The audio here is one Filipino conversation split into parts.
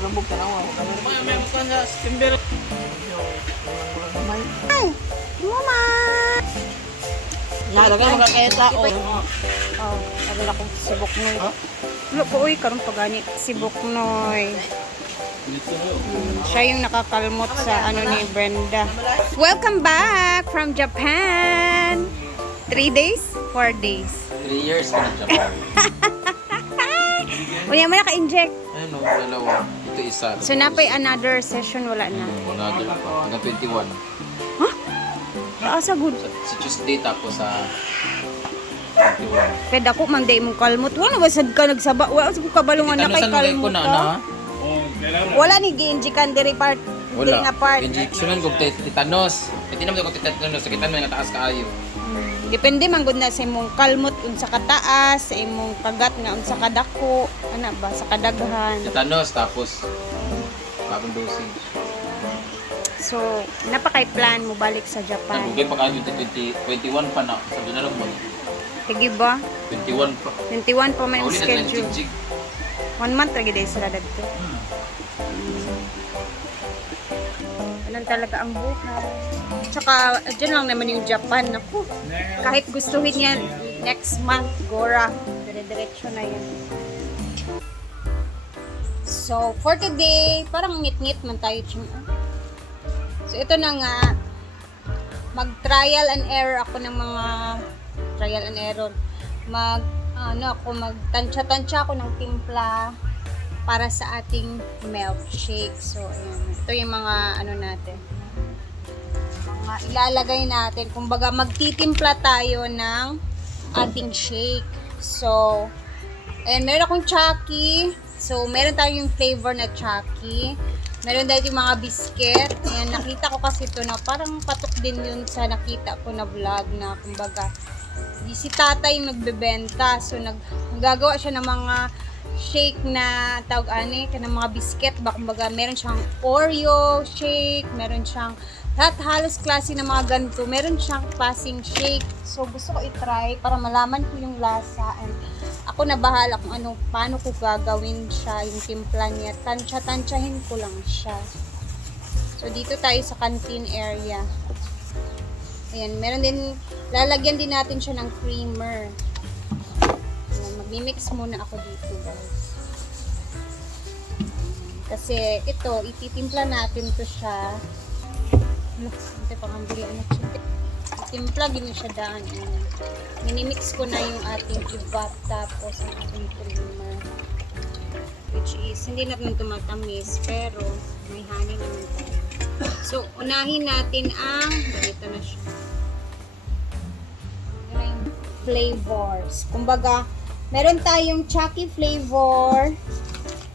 Lambog ka na ako. May mukha na September. Ay, mama! Nalagay mo ka kaya tao. Oh, nagala kong sibok noy. Wala po, uy, karong pagani, sibok noy. Siya yung nakakalmot sa ano ni Brenda. Welcome back from Japan! 3 days? 4 days? 3 years ka na Japan. Unya mo naka-inject. Ano, dalawa. Ito isa. So napay another session, wala na. Another pa. Hanggang 21. Asa good. Sa Tuesday tapos sa 21. Kaya ako man day mong kalmot. Wala ba sad ka nagsaba? Wala sa kabalungan na kay kalmot na, ka. Wala ni gi-injekan diri part. Diri Wala. nga part. Injectionan kong tetanos. Hindi naman kong tetanos. Sakitan mo nga taas kaayo. Depende man gud na sa imong kalmot unsa ka taas, sa imong kagat nga unsa ka dako, ana ba sa kadaghan. Tetanos tapos bagong dosage. So, napakay plan mo balik sa Japan. Nagugay pa kayo 21 pa na. Sabi na lang mo. Sige ba? 21 pa. 21 pa man ang Uli na schedule. jig. 1 month lagi day sila dagto. Ganun talaga ang buhay. Tsaka, dyan lang naman yung Japan. Naku, kahit gustuhin niya next month, Gora. Dire-diretso na yan. So, for today, parang ngit-ngit man tayo. So, ito na nga. Mag-trial and error ako ng mga trial and error. Magtansya-tansya ako ng timpla para sa ating milkshake. So, ayan. Ito yung mga natin. Mga ilalagay natin. Kumbaga, magtitimpla tayo ng ating shake. So, ayan. Meron akong Chucky. So, meron tayong flavor na Chucky. Meron dahil yung mga biscuit. Ayan, nakita ko kasi ito na parang patok din yun sa nakita ko na vlog na kumbaga, si tata yung nagbebenta. So, naggagawa siya ng mga shake na tawag ng mga biscuit. Kumbaga, meron siyang Oreo shake, meron siyang lahat halos klase ng mga ganito. Meron siyang klaseng shake. So, gusto ko i-try para malaman ko yung lasa. And ako na bahala kung paano ko gagawin siya, yung timpla niya. Tansya-tansyahin ko lang siya. So, dito tayo sa canteen area. Ayan, meron din, lalagyan din natin siya ng creamer. Ayan, mag-mix muna ako dito, guys. Kasi, ito, ititimpla natin to siya. Ito, pangambili, timpla, gini siya daan. Minimix ko na yung ating ibat, tapos ang ating creamer. Which is, hindi naman tumatamis, pero may honey naman tayo. So, unahin natin ang, dito na siya. Yung flavors. Kumbaga, meron tayong Chucky flavor,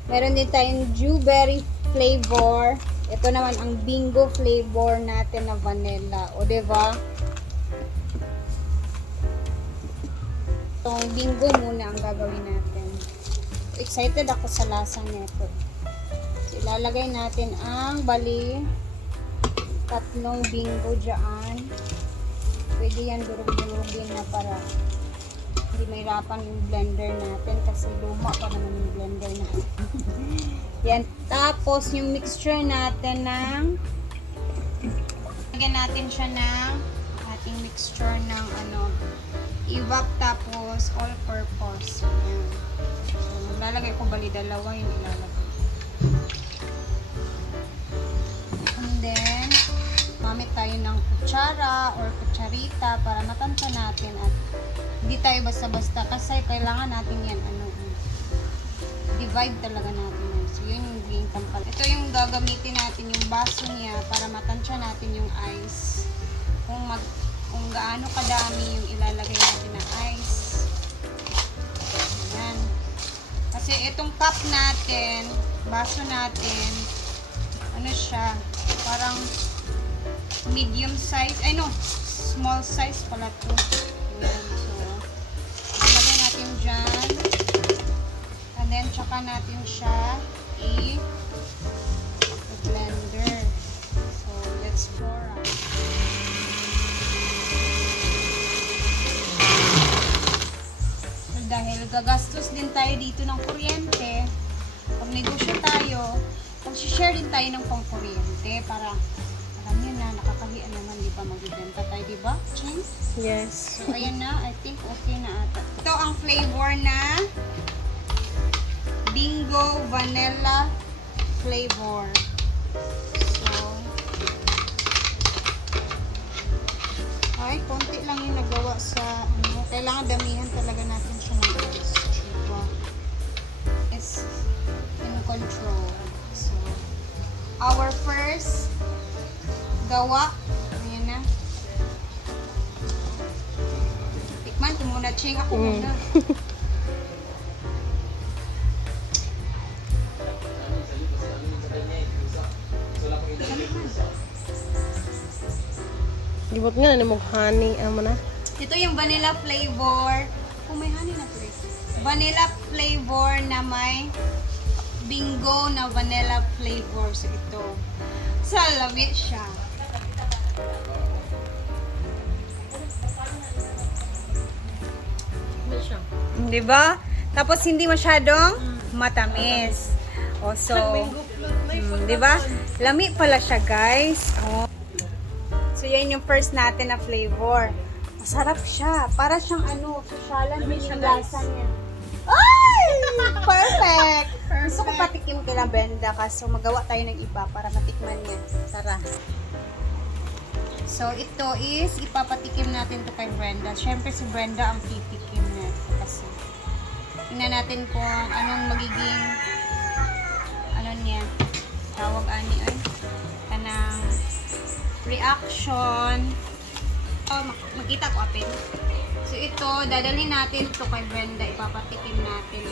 meron din tayong Dewberry flavor, ito naman ang Bingo flavor natin na vanilla. O, diba? Itong Bingo muna ang gagawin natin. Excited ako sa lasa nito. So, ilalagay natin ang bali 3 Bingo dyan. Pwede yan durug-durugin na para hindi mahirapan yung blender natin kasi luma pa naman yung blender natin. Yan. Tapos, yung mixture natin ng lagyan natin siya ng ating mixture ng evap tapos all-purpose. Yan. So, maglalagay ko bali dalawa yung ilalagay. And then, gamit tayo ng kutsara or kutsarita para matansya natin at hindi tayo basta-basta kasi kailangan natin yan divide talaga natin yan. So, yun yung green tampal. Ito yung gagamitin natin yung baso niya para matansya natin yung ice. Kung gaano kadami yung ilalagay natin na ice. Ayan. Kasi itong cup natin, baso natin, siya, parang medium size, small size pala to. Ayan. So, ilagay natin dyan. And then, tsaka natin siya i-blender. So, let's pour out. nagagastos din tayo dito ng kuryente. Pag negosyo tayo, mag-share din tayo ng pang-kuryente para alam nyo na, nakakahian naman, di ba, magbibenta tayo, di ba, Ching? Yes. So, ayan na. I think okay na ata. Ito ang flavor na Bingo Vanilla flavor. So, ay, konti lang yung nagawa sa, ano, kailangan damihan talaga natin siya ng ice. Diba? It's in control. So, our first gawa, ayan na. Tikman ko muna, Ching. Ako muna. Gibot nga na mong honey, amo na. Ito yung vanilla flavor. Kung may honey na please. Vanilla flavor na may bingo na vanilla flavor. So ito. Salami siya. Di ba? Tapos hindi masyadong matamis. O so, di ba? Lami pala siya, guys. Oh. So, yan yung first natin na flavor. Masarap siya. Para siyang ano, sosyalan din yung lasa niya. Ay! Perfect! Gusto ko patikim kila Brenda kaso magawa tayo ng iba para matikman niya. Tara. So, ito is ipapatikim natin to kay Brenda. Siyempre si Brenda ang titikim natin kasi. Tingnan natin kung anong magiging ano niya. Tawag ani ay. Kanang reaction. Oh, makita ko apin. So ito, dadalhin natin ito kay Brenda. Ipapatikim natin.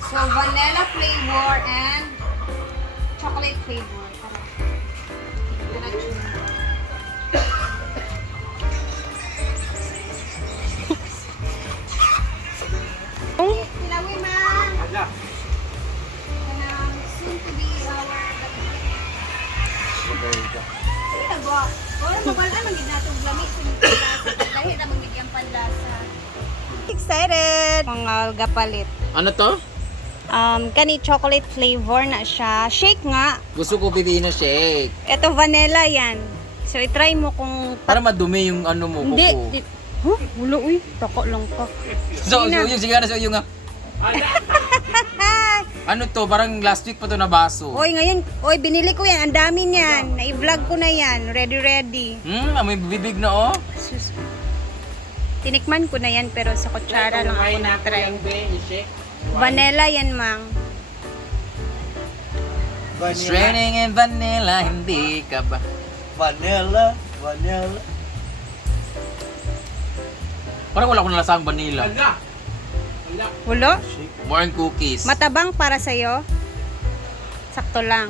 So vanilla flavor and chocolate flavor. Tara. Ito na yun. Tilawi man. Kanang soon to be our nagawa. Wala mabalaan magiging natong lamig sa mga panlasa. Dahil na magiging panlasa. Excited! Mga gapalit. Ano to? Kani chocolate flavor na siya. Shake nga. Gusto ko pipino shake. Ito vanilla yan. So, itry mo kung... Para madumi yung ano mo, Hindi. kuko. Huh? Wala, uy. Tako lang ka. So, Sige na. yung sigara sa iyo nga. Ano to? Parang last week pa to na baso. Oy, ngayon, binili ko yan. Ang dami niyan. Na-vlog ko na yan. Ready. Amoy bibig na oh. Sus. Tinikman ko na yan pero sa kutsara lang ako na-try. Vanilla yan, mang. It's raining in vanilla, hindi ka ba? Vanilla. Parang wala ko nalasang vanilla. Wala? More on cookies. Matabang para sa'yo? Sakto lang.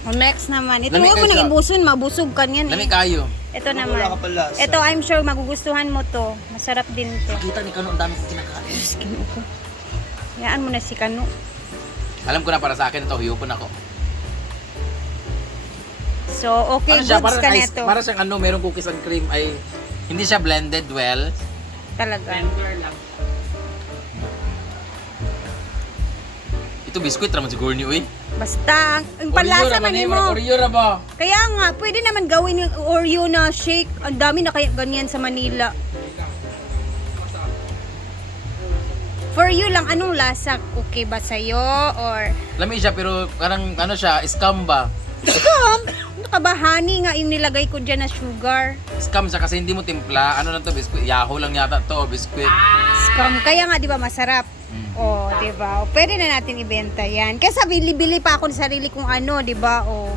O next naman. Ito Lamig huwag mo kayo nang siya. ibuson. Mabusog ka niyan Lami eh. kayo. Ito Wala naman. ka pala. Ito I'm sure magugustuhan mo to. Masarap din to. Nakita ni Kano, ang dami kong kinakain. Kino ko. Hayaan mo na si Kano. Alam ko na para sa akin ito, hiyupon ako. So, okay, Ano siya? goods Parang ka ice, neto. para siyang ano, merong cookies and cream ay hindi siya blended well. Talaga. Ito biskuit raman siguro ni uy. Basta, ang panlasa man mo. Oreo ra ba? Kaya nga, pwede naman gawin yung Oreo na shake. Ang dami na kaya ganyan sa Manila. For you lang, anong lasa? Okay ba sa'yo? Or, Lami siya pero parang ano siya, scam ba? scam? Ano ka ba? Honey nga yung nilagay ko dyan na sugar. Scam siya kasi hindi mo timpla. Ano lang to, biskuit? Yahoo lang yata to, biskuit. Scam. Kaya nga, di ba, masarap? Mm. Oh, di ba? Pwede na natin ibenta yan. Kaya bili-bili pa ako ng sarili kong ano, di ba? Oh.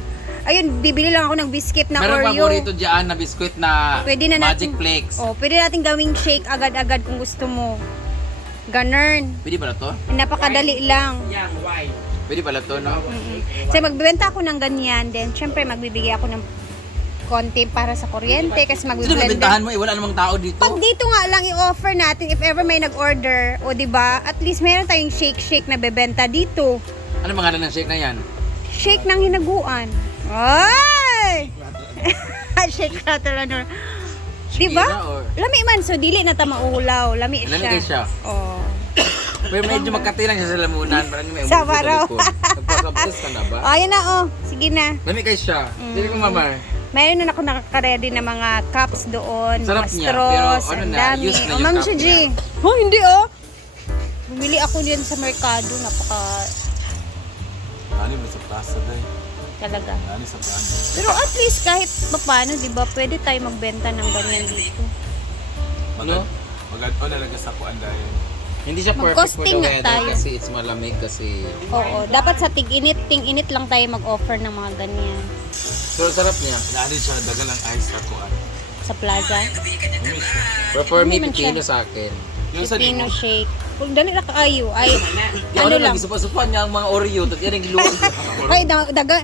Ayun, bibili lang ako ng biscuit na Merong Oreo. paborito dyan na biskuit na Pwede na Magic natin, Flakes. Oh, pwede natin gawing shake agad-agad kung gusto mo. Ganern. Pwede pala to? Napakadali lang. Pwede pala to, no? So, magbibenta ako ng ganyan. Then, syempre, magbibigay ako ng konti para sa kuryente kasi Sino magbiblender. nabentahan mo eh? Wala namang tao dito. Pag dito nga lang i-offer natin if ever may nag-order, o di ba? At least meron tayong shake na bebenta dito. Ano mga ng shake na yan? Shake ng hinaguan. Ay! Shake rattle ano. Di ba? Shakira or- Lami man, so dili na ta maulaw. Lami siya. Lami kay siya. Oh. Pero medyo magkatilang siya sa lamunan. Parang may Sa umuwi baraw. likod. Nagpasabtos ka na ba? Oh, ayun na oh. Sige na. Lami kay siya. Dili ko mamar. Mayroon na ako nakaka-ready na mga cups doon, Sarap mga niya, straws, pero ano ang na, dami. use na Oh, yung Ma'am cup Suji. Oh, hindi oh. Bumili ako diyan sa merkado, napaka Ani ba sa plaza day? talaga. Ani sa plaza. Pero at least kahit paano, 'di ba, pwede tayo magbenta ng ganyan dito. Ano? Magad-o nalaga sa kuan dahil. Hindi siya perfect for the Mag-costing nga weather tayo. kasi it's malamig kasi. Oo, dapat sa ting-init lang tayo mag-offer ng mga ganyan So sarap niya. Naani siya dagal ang ice sa kuan. sa plaza. Pero for me, Hindi man siya. pipino sa akin. Yung sa Pipino limo. shake. Kung dali na kaayo, ay Ano ano lang. lang, supa-supa niya ang mga Oreo. Tapos yan ang giluwag. Ay, daga,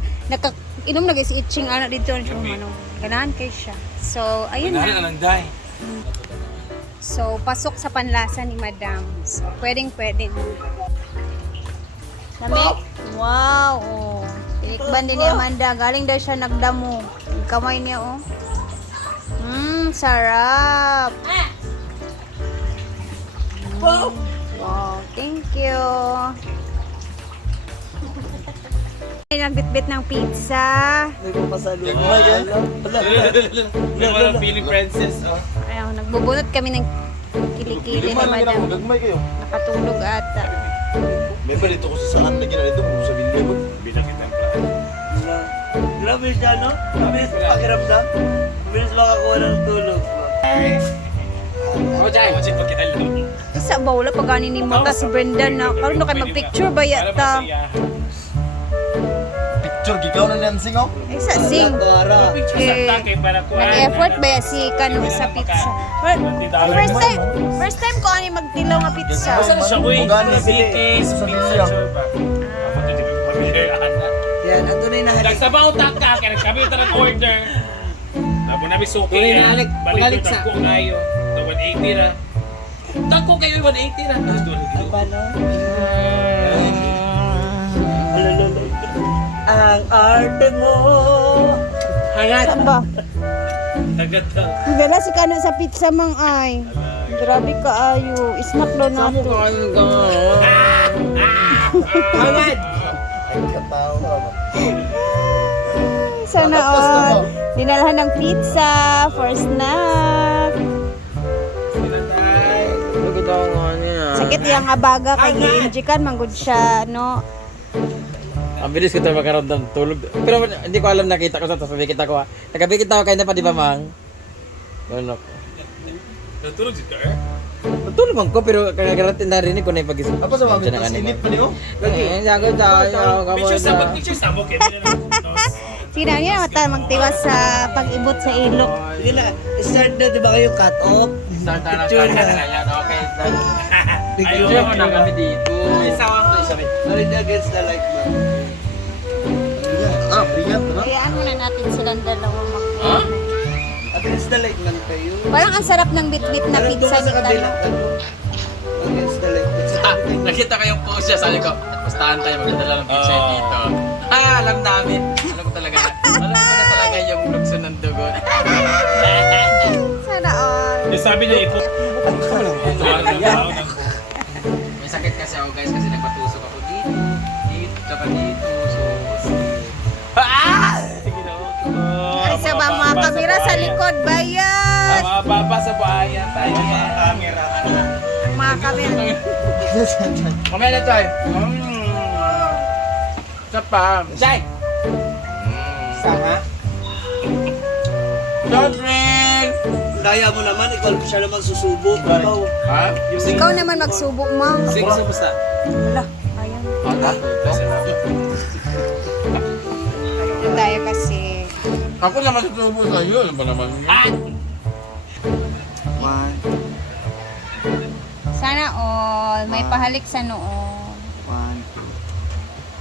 inom na si Itching ana dito. Ano, ganahan kay siya. So, ayun Naani na. na lang day. So, pasok sa panlasa ni Madam. So, pwede na. Lamig? Wow! Oh. Tinikban din ni Amanda. Galing daw siya nagdamo. Yung kamay niya, oh. Sarap! Wow, thank you. Nagbitbit ng pizza. Wala feeling princess. Ayun, nagbubunot kami ng kilikili ni Madam. Gagmay kayo. Nakatulog ata. May balito ko sa saan na gina dito sa video. Binakit ang plan. Grabe siya, no? Mabilis pakiramdam. Mabilis makakuha ng tulog. O, Jai. Kasi pakialam. Sa bawla pag ganin ni Mota si Brenda na karon na kay magpicture ba yata? Picture gigaw na niyan singaw. Ay sa sing. Eh, nag-effort ba ya si Kano sa pizza? First time ko ani magtilaw nga pizza. Yan, ang tunay na halik. Nagsabaw ta ka, kaya kami ito order. Abo na bisuki Tunay na ya. halik, Balik pangalik ko sa- ko ngayo. To 180 ra. Tako kayo 180 ra. Paano? Alalala. Ang arte mo. Hangat. Saan ba? Tagat ta. Dala si Kano sa pizza mang ay. Grabe ka ayo. Snack daw na to. Hangat. Sana all. Dinalahan ng pizza for snack. Sakit yang abaga kay giinjikan manggod siya, no? Ang bilis ko tayo makaramdam tulog. Pero hindi ko alam nakita ko sa tapos kita ko. Nagabi kita ko kayo na pa di ba mang? Ano ko. Natulog si Car. Tulog man ko pero kagarating na rin ko na yung pag-isip. Apa sa mga Siya na sinip kanina. pa niyo? Eh, sago tayo. Picture sa picture sa mo kaya na. Sina niya mata magtiwas sa pag-ibot sa ilok. Sige na, start na, di ba kayo cut off? Start na Picture na. yan. Okay. Ayaw Picture mo na kami dito. Sorry against the light man. Ah, brilliant na. Hayaan muna natin silang dalawa mag Against the light man kayo. Parang ang sarap ng bit-bit na Doon pizza sa ni kabila, Kano. Against the light. Nakita ko yung post niya. Sabi ko, pustahan tayo magdala ng pizza dito. Alam namin. Alam ko talaga. Alam ko na talaga yung lukso ng dugot. Sana all. Yung sabi niya ipot. May sakit kasi ako guys kasi nagpatusok ako dito. Dito, tsaka dito. So, Ay, sa mga kamera sa likod, bayan! Mga papa sa bayan tayo. Ang mga kamera. mamaya na tayo. Sa pa. Jai! Sama? Children! Daya mo naman, ikaw siya naman susubok. Ikaw. Ha? Ikaw naman magsubok, ma'am. Sing sa basta. Wala, ayan. Ito tayo kasi. Ako naman susubo sa iyo. Ano ba naman yun? Sana all. May pahalik sa noo.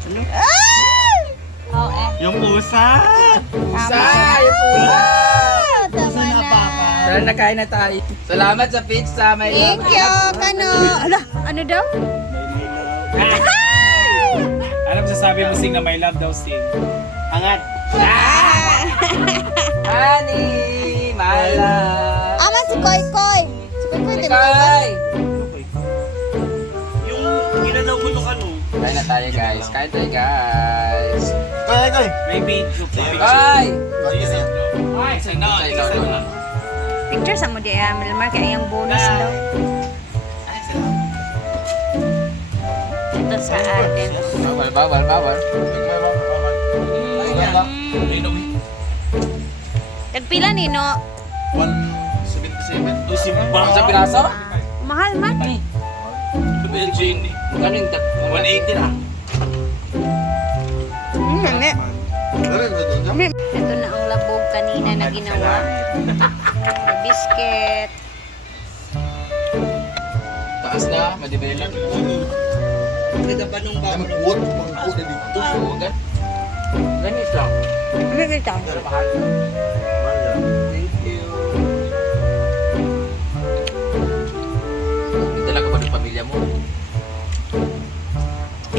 Ano? Ay! Oh, eh. Yung pusa! Tama. Tama na. Tara na kain na tayo. Salamat sa pizza. May Thank you, Kano. Ala, ano daw? Alam sasabi mo sing na my love daw sing. Hangat! Honey, my love. Koy Koy. Si Koy Koy, din ba? Kay! Yung ginalaw mo nung ano. Kain na tayo guys. Kain tayo guys. Kay! May video. Kay! Picture sa mo di Milmar kaya yung bonus daw. Ito sa atin. Bawal. Tagpila ni no? 177. Simba. Sa piraso? Mahal man. Kano yung 180 na. Nami. Dari ba doon? Ito na ang labog kanina na ginawa. May biscuit. taas na, madibela. Ganda pa nung Ay, magkuwot na dito. Ganito. Ano ito? Thank you. Dala ka ba ng pamilya mo?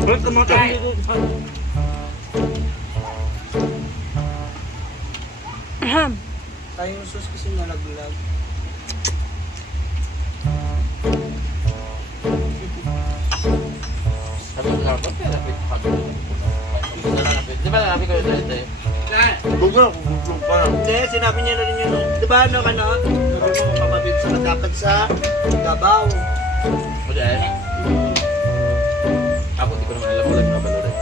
Ba't tumatay? Tayong sus kasi nalaglag. Sabi ko na ba? Lapit ka. Di ba lapit ko dito? Lugar, kung pa. Hindi, sinabi niya na rin yun. Di ba ano ka na? Sabi mo mamabit sa dapat sa Davao. O dahil? Ako, di ko naman alam mo lang na balo rin.